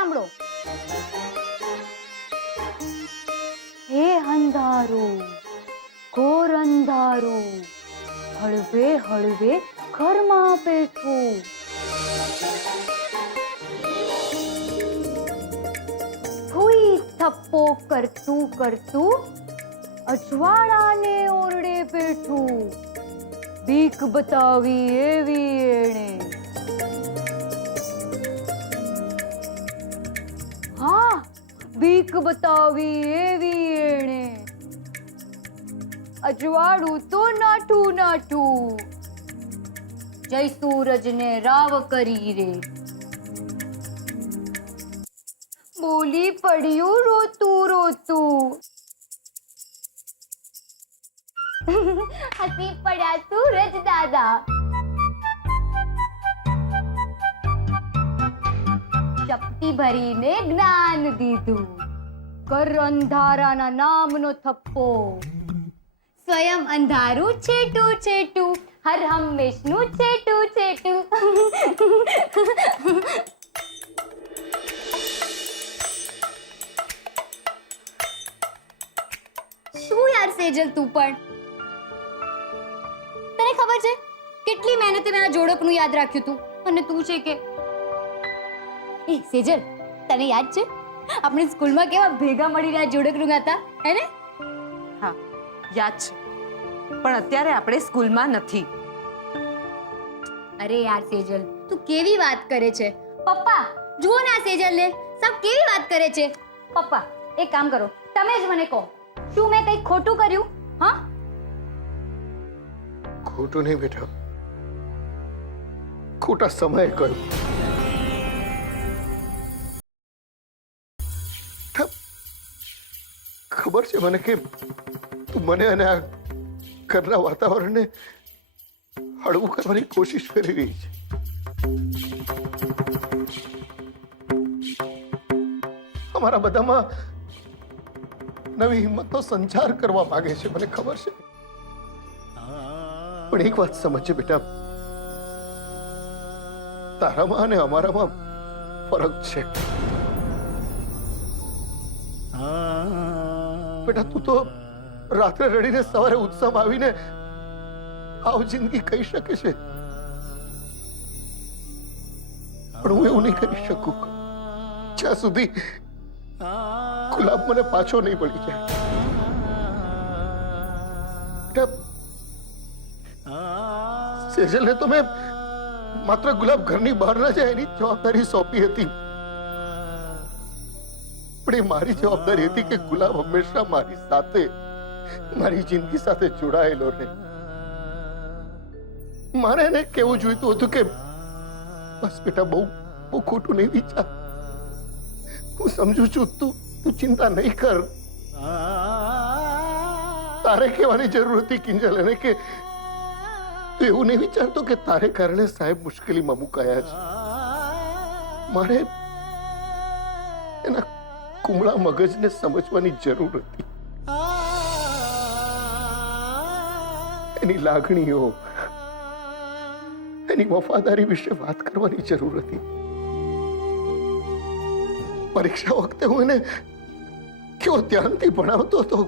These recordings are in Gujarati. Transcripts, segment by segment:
સાંભળો. હે અંધારું, ઘોર અંધારું, હળવે હળવે ઘરમાં બેઠું. હુઈ થપ્પો કરતું કરતું અજવાળાને ઓરડે બેઠું. બીક બતાવી એવી એણે. હા, બીક બતાવી એવી એણે. અજવાળું તો નાઠું નાઠું, જય સૂરજને રાવ કરી રે. બોલી પડ્યું રોતું રોતું. હસી પડ્યા સૂરજ દાદા. ચપટી ભરીને જ્ઞાન દીધું. કર અંધારાના નામનો થપ્પો. સ્વયં અંધારું છેટું છેટું, હર હંમેશનું છેટું છેટું. શું યાર સેજલ, તું પણ તને ખબર છે કેટલી મહેનતે મેં આ જોડકનું યાદ રાખ્યું તું, અને તું છે કે એ સેજલ, તને યાદ છે આપણે સ્કૂલમાં કેવા ભેગા મળીને આ જોડકનું ગાતા, હે ને? હા, યાદ છે, પણ અત્યારે આપણે સ્કૂલમાં નથી. અરે યાર સેજલ, તું કેવી વાત કરે છે? પપ્પા જુઓ ને આ સેજલને, સબ કેવી વાત કરે છે. પપ્પા એક કામ કરો, તમે જ મને કહો, શું મેં કંઈ ખોટું કર્યું? હા, ખોટું નહીં બેટા, ખોટા સમયે કહ્યું. ખબર છે મને કે તું મને અને આ ઘરના વાતાવરણને હળવું કરવાની કોશિશ કરી રહી છે. અમારા બધામાં નવી હિંમતનો સંચાર કરવા માંગે છે, મને ખબર છે, પણ એક વાત સમજે બેટા, તારામાં અને અમારામાં ફરક છે. બેટા તું તો રાત્રે રડીને સવારે ઉત્સાહમાં આવીને આવ જિંદગી કહી શકે છે, પણ હું એવું નહીં કરી શકું જ્યાં સુધી ગુલાબ મને પાછો નહીં મળી જાય. સેજલને તો મેં માત્ર ગુલાબ ઘરની બહાર ના જાય એની જવાબદારી સોંપી હતી, પણ એ મારી જવાબદારી હતી કે ગુલાબ હંમેશા મારી સાથે, મારી જિંદગી સાથે જોડાયેલો રહે. મારે એને કેવું જોઈતું હતું કે બસ બેટા, બહુ બહુ ખોટું નહીં વિચાર, હું સમજુ છું, તું ચિંતા નહીં કર. તારે કહેવાની જરૂર હતી કિંજલ એને કે તું એવું નહીં વિચારતો કે તારે કારણે સાહેબ મુશ્કેલીમાં મુકાયા છે. મારે એના કુમળા મગજને સમજવાની જરૂર હતી, એની લાગણીઓ, એની વફાદારી વિશે વાત કરવાની જરૂર હતી. પરીક્ષા વખતે હું એને કેવો ધ્યાનથી ભણાવતો હતો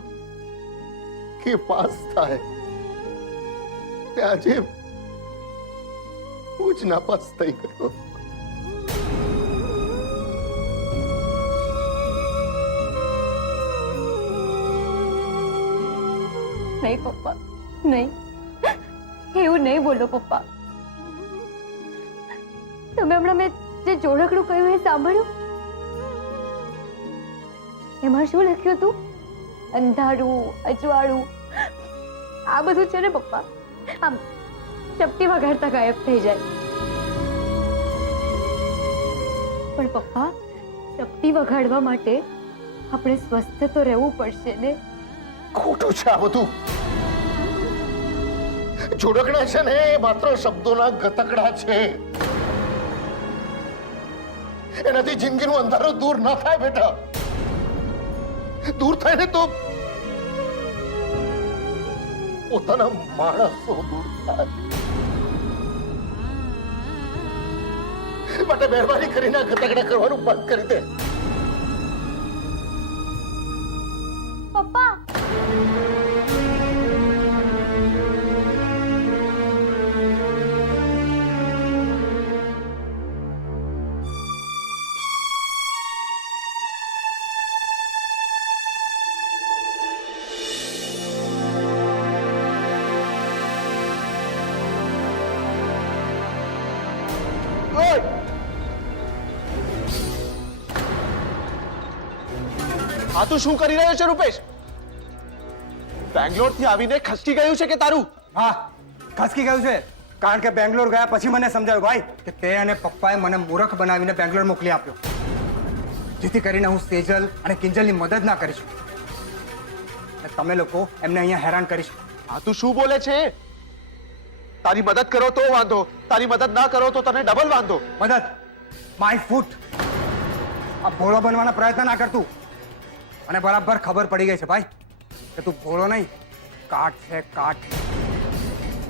કે પાસ થાય, આજે હું જ નાપાસ થઈ ગયો. નહીં પપ્પા, નહીં, એવું નહીં બોલો પપ્પા. તમે હમણાં મેં જે જોડકડું કહ્યું એ સાંભળ્યું? એમાં શું લખ્યું હતું? અંધારું, અજવાળું, આ બધું છે ને પપ્પા, આમ ચપટી વગાડતા ગાયબ થઈ જાય. પણ પપ્પા, ચપટી વગાડવા માટે આપણે સ્વસ્થ તો રહેવું પડશે ને? ખોટું છે આ બધું. જોડકણા છે ને એ માત્ર શબ્દોના ગતકડા છે, એનાથી જિંદગીનું અંધારું દૂર ના થાય બેટા. દૂર થાય ને તો પોતાના માણસો દૂર થાય. માટે મહેરબાની કરીને આ ગતગડા કરવાનું બંધ કરી દે. પપ્પા આ તું શું કરી રહ્યો છે રૂપેશ? બેંગ્લોર થી આવીને ખસકી ગયું છે કે તારું? હા, ખસકી ગયું છે. કારણ કે બેંગ્લોર ગયા પછી મને સમજાયું ભાઈ કે તે અને પપ્પાએ મને મૂર્ખ બનાવીને બેંગ્લોર મોકલી આપ્યો, જેથી કરીને હું સેજલ અને કિંજલની મદદ ના કરી શકું અને તમે લોકો એમને અહીંયા હેરાન કરી શકો. આ તું શું બોલે છે? તારી મદદ કરો તો વાંધો, તારી મદદ ના કરો તો તને ડબલ વાંધો. મદદ માય ફૂટ. આ ભોળો બનવાના પ્રયત્ન ના કરતું. અને બરાબર ખબર પડી ગઈ છે ભાઈ કે તું ભોળો નહીં, કાટ છે કાટ.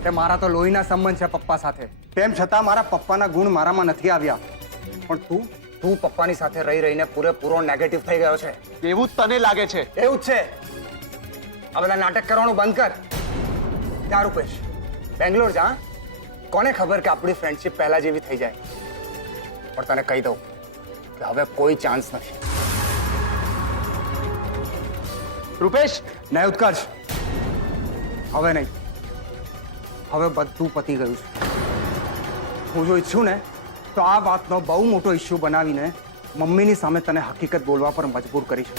તે મારા તો લોહીના સંબંધ છે પપ્પા સાથે, તેમ છતાં મારા પપ્પાના ગુણ મારામાં નથી આવ્યા. પણ તું પપ્પાની સાથે રહી રહીને પૂરેપૂરો નેગેટિવ થઈ ગયો છે. એવું જ તને લાગે છે? એવું જ છે. આ બધા નાટક કરવાનું બંધ કર. જા રૂપેશ, બેંગ્લોર જા. કોને ખબર કે આપણી ફ્રેન્ડશિપ પહેલા જેવી થઈ જાય. પણ તને કહી દઉં કે હવે કોઈ ચાન્સ નથી. રૂપેશ, નહીં ઉત્કર્ષ, હવે નહીં. હવે બધું પતી ગયું છે. હું જો ઈચ્છું ને તો આ વાતનો બહુ મોટો ઇસ્યુ બનાવીને મમ્મીની સામે તને હકીકત બોલવા પર મજબૂર કરીશ.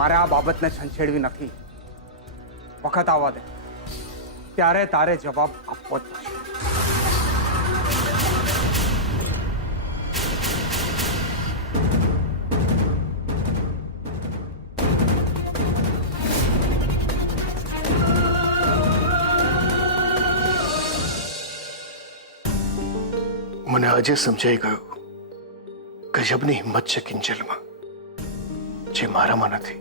મારે આ બાબતને છંછેડવી નથી. વખત આવવા દે, ત્યારે તારે જવાબ આપવો જ પડશે. મને આજે સમજાઈ ગયું ગજબની હિંમત છે કિંજલમાં, જે મારામાં નથી.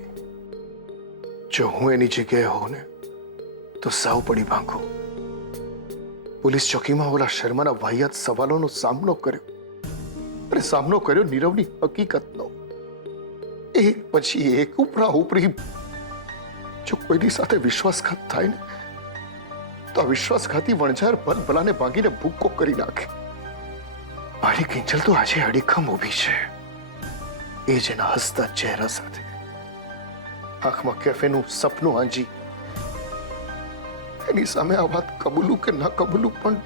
જો હું એની જગ્યાએ હોઉં ને તો સાવ પડી ભાંગું. પોલીસ ચોકીમાં ઓલા શર્માના વાહિયાત સવાલોનો સામનો કર્યો, અને સામનો કર્યો નીરવની હકીકતનો. એક પછી એક, ઉપરા ઉપરી. જો કોઈની સાથે વિશ્વાસઘાત થાય ને તો આ વિશ્વાસઘાતી વણઝાર ભલાને ભાંગીને ભૂક્કો કરી નાખે. મારી કિંજલ તો આજે અડીખમ ઊભી છે, એ જ એના હસતા ચહેરા સાથે, આંખમાં કેફેનું સપનું આંજી. એની સામે આ વાત કબૂલું કે ના કબૂલું, પણ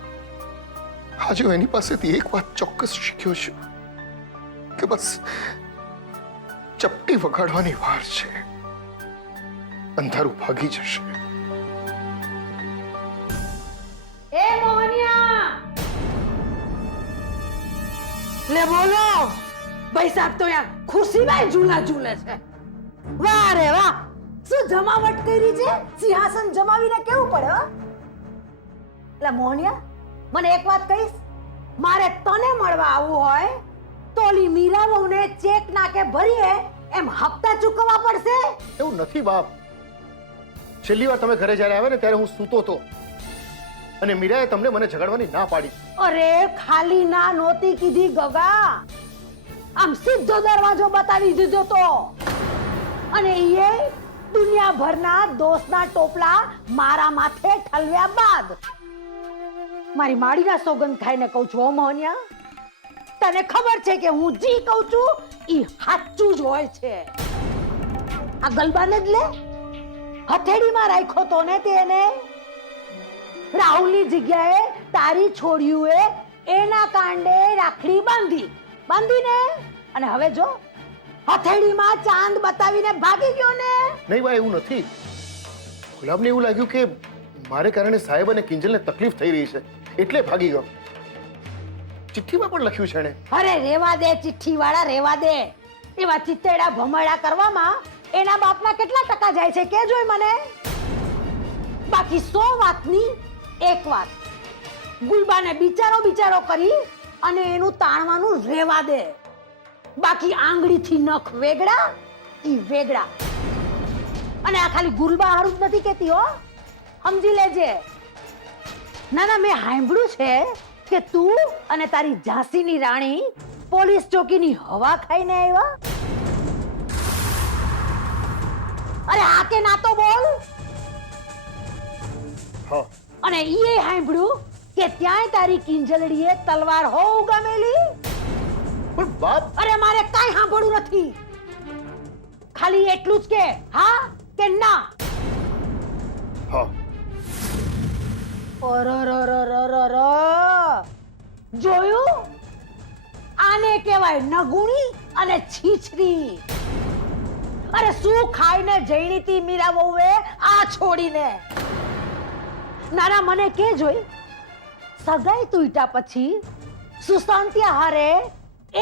આજે હું એની પાસેથી એક વાત ચોક્કસ શીખ્યો છું કે બસ ચપટી વગાડવાની વાર છે, અંધારું ભાગી જશે. એ મોહનિયા, લે બોલો. ભાઈ સાહેબ તો યાર ખુરશીમાં ઝૂલા ઝૂલે છે. વાહ રે વાહ, શું જમાવટ કરી છે. સિંહાસન જમાવીને કેવું પડે હો. એટલે મોહનિયા, મને એક વાત કહીશ, મારે તને મળવા આવવું હોય તો ઓલી મીરા વહુને ચેક નાકે ભરીએ એમ હપ્તા ચૂકવવા પડશે. એવું નથી બાપ. છેલ્લી વાર તમે ઘરે જ્યારે આવે ને ત્યારે હું સૂતો હતો અને મીરાએ તમને મને જગાડવાની ના પાડી. અરે ખાલી ના નહોતી કીધી ગગા, આમ સીધો દરવાજો બતાવી દીધો તો. અને એ દુનિયાભરના દોસ્તના ટોપલા મારા માથે ઠલવ્યા બાદ મારી માડીના સોગંદ ખાઈને કહું છું, મોહનિયા, તને ખબર છે કે હું જી કહું છું ઈ સાચું જ હોય છે. આ ગલબાને જ લે, હથેળીમાં રાખ્યો તો ને તેને. રાહુલની જગ્યાએ તારી છોડ્યુએ એના કાંડે રાખડી બાંધીને અને હવે જો હથેળીમાં ચાંદ બતાવીને ભાગી ગયો ને. નહીં ભાઈ, એવું નથી. ગુલાબને એવું લાગ્યું કે મારે કારણે સાહેબ અને કિંજલને તકલીફ થઈ રહી છે એટલે ભાગી ગયો. ચિઠ્ઠીમાં પણ લખ્યું છે એને. અરે રેવા દે, ચિઠ્ઠી વાળા રેવા દે. એવા ચિત્તેડા ભમરડા કરવામાં એના બાપના કેટલા ટકા જાય છે કે જોઈ મને. બાકી 100 વાતની એક વાત, ગુલબાને બિચારો કરી અને એનું તાણવાનું રેવા દે. બાકી આંગળીથી નખ વેગડા ઈ વેગડા. અને આ ખાલી ગુલબા હારું જ નથી કેતી હો, સમજી લેજે. ના મેં સાંભળ્યું છે કે તું અને તારી ઝાંસીની રાણી પોલીસ ચોકીની હવા ખાઈને આવ્યા? અરે હા કે ના તો બોલ. હા અને ઈએ સાંભળ્યું કે ત્યાંય તારી કિંજલડીએ તલવાર હો ઉગામેલી? પણ બાપ, અરે મારે કાંઈ સાંભળવું નથી. ખાલી એટલું જ કે હા કે ના. હા અરરરરરરર. જોયું? આને કહેવાય નગુણી અને છીછરી. અરે શું ખાઈને જઈણીતી મીરા વહુએ આ છોડીને? નાના મને કે જોઈ, સગાઈ તૂટ્યા પછી સુશાંતિયા હારે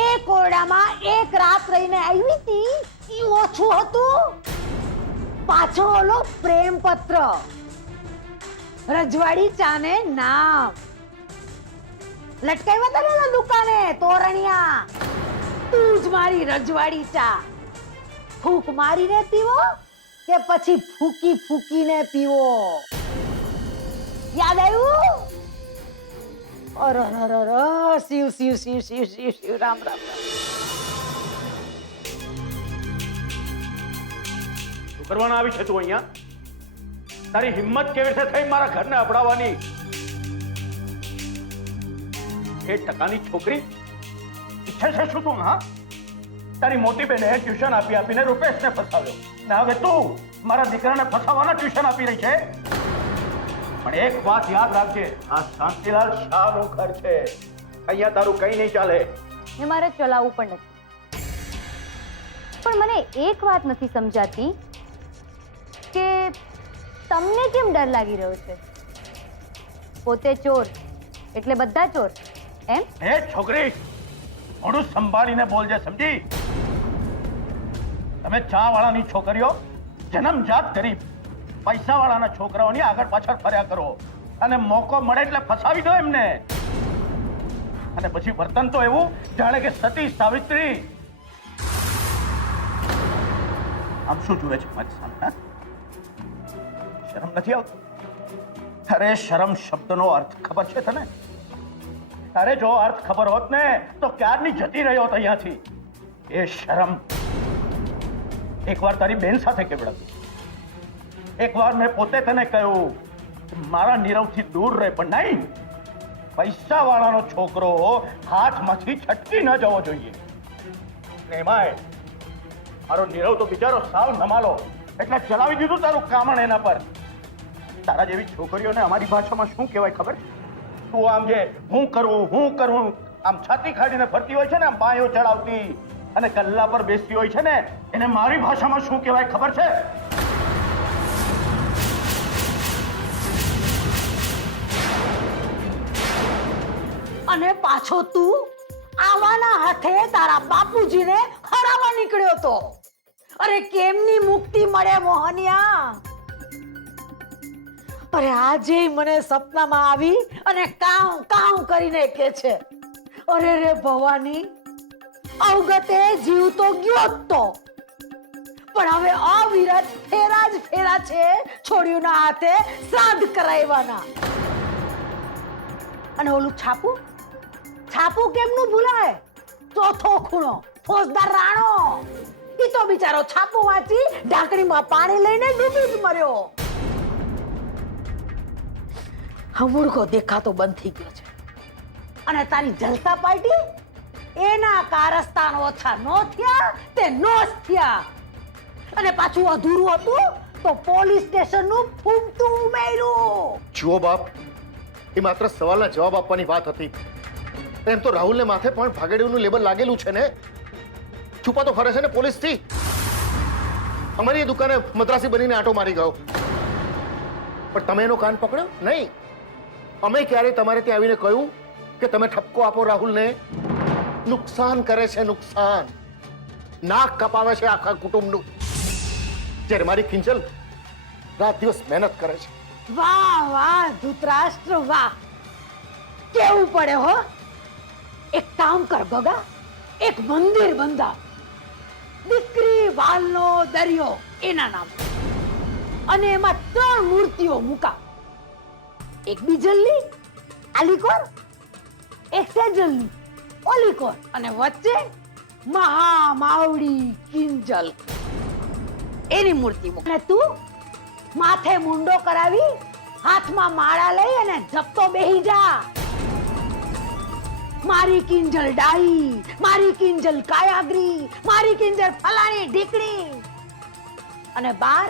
એક ઓરડામાં એક રાત રહીને આવી હતી, ઈ ઓછું હતું? પાછો ઓલો પ્રેમ પત્ર, રજવાડી ચાને નામ લટકાવ્યા તા ને દુકાને તોરણિયા. તું જ મારી રજવાડી ચા ફૂંક મારીને પીવો કે પછી ફૂકી ફૂકીને પીવો? યાદ આવ્યું? અરરરર. શિવ શિવ શિવ શિવ શિવ શિવ રામ રામ રામ. શું કરવાના આવી છે તું અહીંયા? તારી હિંમત કેવી રીતે થઈ મારા ઘરને અપડાવવાની? એ ટકાની છોકરી ઈચ્છે છે શું તું? હા, તારી મોટી બેને ટ્યુશન આપી આપીને રૂપેશને ફસાવ્યો ને હવે તું મારા દીકરાને ફસાવાના ટ્યુશન આપી રહી છે. પણ એક વાત યાદ રાખજે, આ શાંતિલાલ શાહનું ઘર છે, અહીંયા તારું કઈ નહીં ચાલે. ને મારે ચલાવવું પણ નથી. પણ મને એક વાત નથી સમજાતી કે તમને કેમ ડર લાગી રહ્યો છે? પોતે ચોર એટલે બધા ચોર એમ? એ છોકરી, મોઢું સંભાળીને બોલજે, સમજી? તમે ચા વાળાની છોકરીઓ જન્મજાત ગરીબ, પૈસા વાળાના છોકરાઓની આગળ પાછળ ફર્યા કરો અને મોકો મળે એટલે ફસાવી દો એમને. અને પછી વર્તન તો એવું જાણે કે સતી સાવિત્રી. આમ શું જુએ છે મારી સામે? હા? શરમ નથી આવતી? અરે શરમ શબ્દનો અર્થ ખબર છે તને? અરે જો અર્થ ખબર હોત ને તો ક્યારની જતી રહ્યો હોત અહીંયાથી. એ શરમ એકવાર તારી બેન સાથે કેવડાવી, એકવાર મેં પોતે તને કહ્યું મારા નીરવથી દૂર રહે, પણ નહીં, પૈસા વાળાનો છોકરો હાથમાંથી છટકી ન જવો જોઈએ. એમાંય મારો નીરવ તો બિચારો સાવ નમાલો, એટલે ચલાવી દીધું તારું કામણ એના પર. તારા જેવી છોકરીઓને અમારી ભાષામાં શું કહેવાય ખબર? તું આમ જે હું કરું આમ છાતી ખાડીને ફરતી હોય છે ને, આમ બાયો ચડાવતી અને ગલ્લા પર બેસતી હોય છે ને, એને મારી ભાષામાં શું કહેવાય ખબર છે? અને પાછો તું આવાના હાથે તારા બાપુજીને હરાવવા નીકળ્યો તો. અરે કેમની મુક્તિ મળે મોહનિયા? અરે આજે મને સપનામાં આવી અને કાઉ કાઉ કરીને કે છે, અરે રે ભવાની, અવગતે જીવ તો ગયો જ તો, પણ હવે અવિરત ફેરા જ ફેરા છે છોડ્યુંના હાથે શ્રાદ્ધ કરાવવાના. અને ઓલું છાપું કેમનું ભૂલાય? ચોથો ખૂણો ફોજદાર રાણો, ઈ તો બિચારો છાપું વાંચી ઢાંકણીમાં પાણી લઈને ડૂબી જ મર્યો. હમુડકો દેખાતો બંધ થઈ ગયો છે. અને તારી જલસા પાર્ટી, એના કારસ્તાન ઓછા નો થયા તે નોશ થયા. અને પાછું અધૂરું હતું તો પોલીસ સ્ટેશનનું ફૂમતું ઉમેર્યું. જુઓ બાપ, એ માત્ર સવાલના જવાબ આપવાની વાત હતી. એમ તો રાહુલને માથે પણ ભાગેડુનું લેબલ લાગેલું છે ને, છુપાતો ફરે છે ને પોલીસથી. અમારી દુકાને મદ્રાસી બનીને આટો મારી ગયો, પણ તમે એનો કાન પકડ્યો નહીં. અમે ક્યારે તમારે ત્યાં આવીને કહ્યું કે તમે ઠપકો આપો રાહુલને? નુકસાન કરે છે, નુકસાન. નાક કપાવે છે આખા કુટુંબનું. જ્યારે મારી કિંજલ રાત દિવસ મહેનત કરે છે. વાહ વાહ ધૃતરાષ્ટ્ર વાહ, કેવું પડે હો. એક કામ કર ગગા, એક મંદિર બંધા, દીકરી વાલનો દરિયો એના નામ, અને એમાં 3 મૂર્તિઓ મૂકા. એક બીજલની આલીકોર, એક સેજલની, ઓલી કોણ અને વચ્ચે મહામાવડી કિંજલ એની મૂર્તિ મૂક. અને તું માથે મુંડો કરાવી હાથમાં માળા લઈ અને જપતો બેહી જા. મારી કિંજલ ડાઈ, મારી કિંજલ કાયાગ્રી, મારી કિંજલ ફલાણી ઢીકણી. અને બાર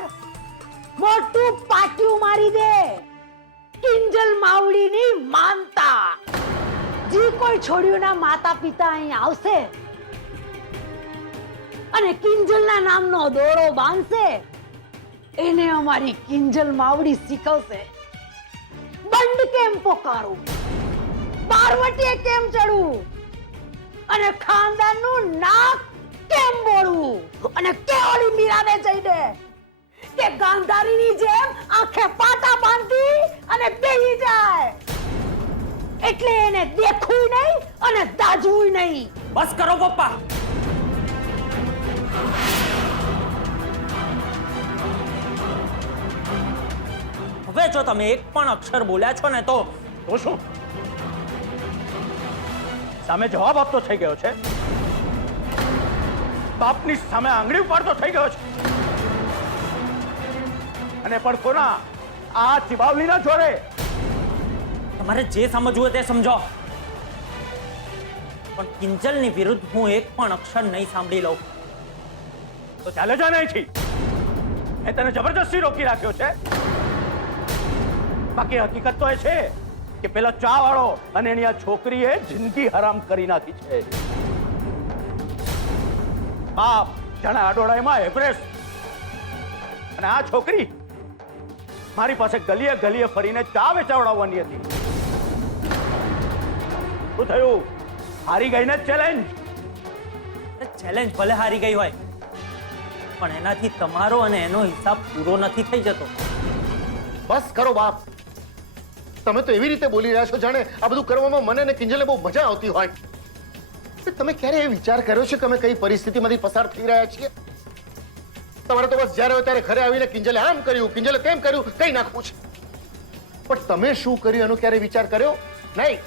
મોટું પાટિયું મારી દે કિંજલ માવડીની માનતા. જે કોઈ છોડીઓના માતા પિતા અહીં આવશે અને કિંજલના નામનો દોરો બાંધશે એને અમારી કિંજલ માવડી શીખવશે દંડ કેમ પોકારું, પાર્વતીએ કેમ ચડવું અને ખાનદાનનું નાક કેમ બોળવું. અને કેવલી મીરાને જઈને કે ગાંધારીની જેમ આંખે પાટા બાંધી અને બેહી જાય, એટલે એને દેખવું નહીં અને દાજવું નહીં. બસ કરો પપ્પા. હવે જો તમે એક પણ અક્ષર બોલ્યા છો ને તો શું સામે જવાબ આપતો થઈ ગયો છે? બાપની સામે આંગળી ઉપાડતો થઈ ગયો છે અને પણ કોના? આ ચિબાવલીના જોડે. તમારે જે સમજવું હોય તે સમજો, પણ કિંજલની વિરુદ્ધ હું એક પણ અક્ષર નહીં સાંભળી લઉં. તો ચાલે જા નહીં. એ તને જબરજસ્તી રોકી રાખ્યો છે. બાકી હકીકત તો એ છે કે પેલા ચા વાળો અને એની આ છોકરીએ જિંદગી હરામ કરી નાખી છે. બાપ જાણે આડોડાઈમાં એવરેસ્ટ, અને આ છોકરી મારી પાસે ગલીએ ગલીએ ફરીને ચા વેચાવડાવવાની હતી. શું થયું? હારી ગઈ ને ચેલેન્જ? ચેલેન્જ ભલે હારી ગઈ હોય, પણ એનાથી તમારો અને એનો હિસાબ પૂરો નથી થઈ જતો. બસ કરો બાપ. તમે તો એવી રીતે બોલી રહ્યા છો જાણે આ બધું કરવામાં મને અને કિંજલને બહુ મજા આવતી હોય. તમે ક્યારે એ વિચાર કર્યો છે કે અમે કઈ પરિસ્થિતિમાંથી પસાર થઈ રહ્યા છીએ? તમારે તો બસ જ્યારે હોય ત્યારે ઘરે આવીને કિંજલે આમ કર્યું, કિંજલે તેમ કર્યું કઈ નાખવું છે. પણ તમે શું કર્યું એનો ક્યારે વિચાર કર્યો? નહીં.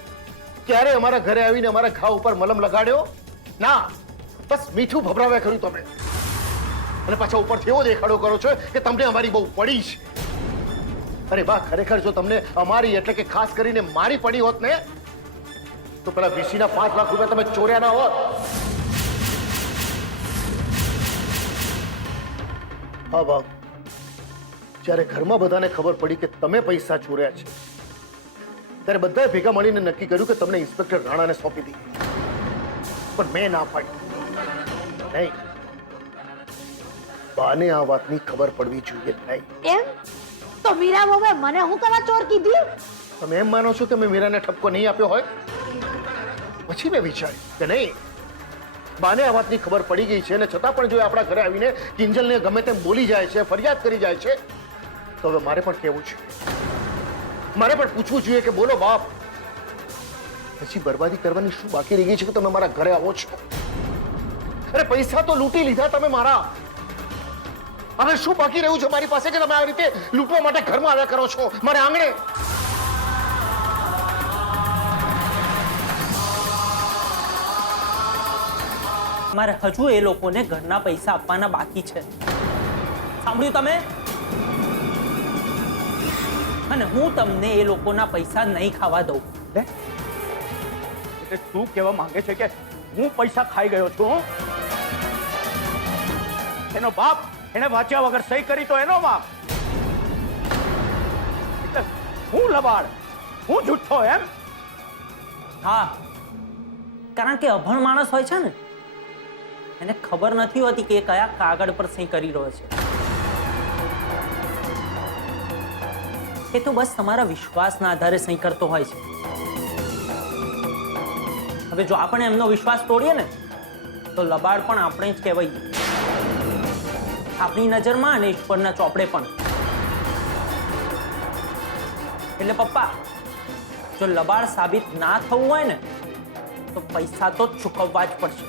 ક્યારે અમારા ઘરે આવીને અમારા ઘા ઉપર મલમ લગાડ્યો? ના. બસ મીઠું ભભરાવ્યા કર્યું તમે. અને પાછા ઉપરથી એવો દેખાડો કરો છો કે તમને અમારી બહુ પડી છે. અરે બા, ખરેખર જો તમને અમારી એટલે કે ખાસ કરીને મારી પડી હોત ને તો પેલા વીસીના 5 લાખ રૂપિયા તમે ચોર્યા ના હોત. હા બાપ, જ્યારે ઘરમાં બધાને ખબર પડી કે તમે પૈસા ચોર્યા છે ત્યારે બધાએ ભેગા મળીને નક્કી કર્યું કે તમને ઇન્સ્પેક્ટર રાણાને સોંપી દઈએ. પણ મેં ના પાડી. નહીં, બાને આ વાતની ખબર પડવી જોઈએ નહીં. એમ તો મીરા મોમે મને હું કરવા ચોર કીધી? તમે એમ માનો છો કે મેં મીરાને ઠપકો નહીં આપ્યો હોય? પછી મેં વિચાર્યું કે નહીં, બાને આ વાતની ખબર પડી ગઈ છે અને છતાં પણ જો આપણા ઘરે આવીને કિંજલને ગમે તેમ બોલી જાય છે, ફરિયાદ કરી જાય છે, તો હવે મારે પણ કહેવું છે, મારે પણ પૂછવું જોઈએ કે બોલો બાપ, પછી બરબાદી કરવાની શું બાકી રહી ગઈ છે કે તમે મારા ઘરે આવો છો? અરે પૈસા તો લૂંટી લીધા તમે મારા. હવે શું બાકી રહ્યું છે મારી પાસે કે તમે આ રીતે લૂંટવા માટે ઘરમાં આવ્યા કરો છો મારે આંગણે? મારે હજુ એ લોકોને ઘરના પૈસા આપવાના બાકી છે. સાંભળ્યું તમે? અને હું તમને એ લોકોના પૈસા નહીં ખાવા દઉં. એટલે તું કહેવા માંગે છે કે હું પૈસા ખાઈ ગયો છું? એનો બાપ એને વાંચ્યા વગર સહી કરી તો એનો બાપ. એટલે હું લબાડ, હું જુઠ્ઠો એમ? હા, કારણ કે અભણ માણસ હોય છે ને, એને ખબર નથી હોતી કે એ કયા કાગળ પર સહી કરી રહ્યો છે. એ તો બસ તમારા વિશ્વાસના આધારે સહી કરતો હોય છે. હવે જો આપણે એમનો વિશ્વાસ તોડીએ ને તો લબાડ પણ આપણે જ કહેવાય, આપણી નજરમાં અને ઈશ્વરના ચોપડે પણ. એટલે પપ્પા, જો લબાડ સાબિત ના થવું હોય ને તો પૈસા તો ચૂકવવા જ પડશે.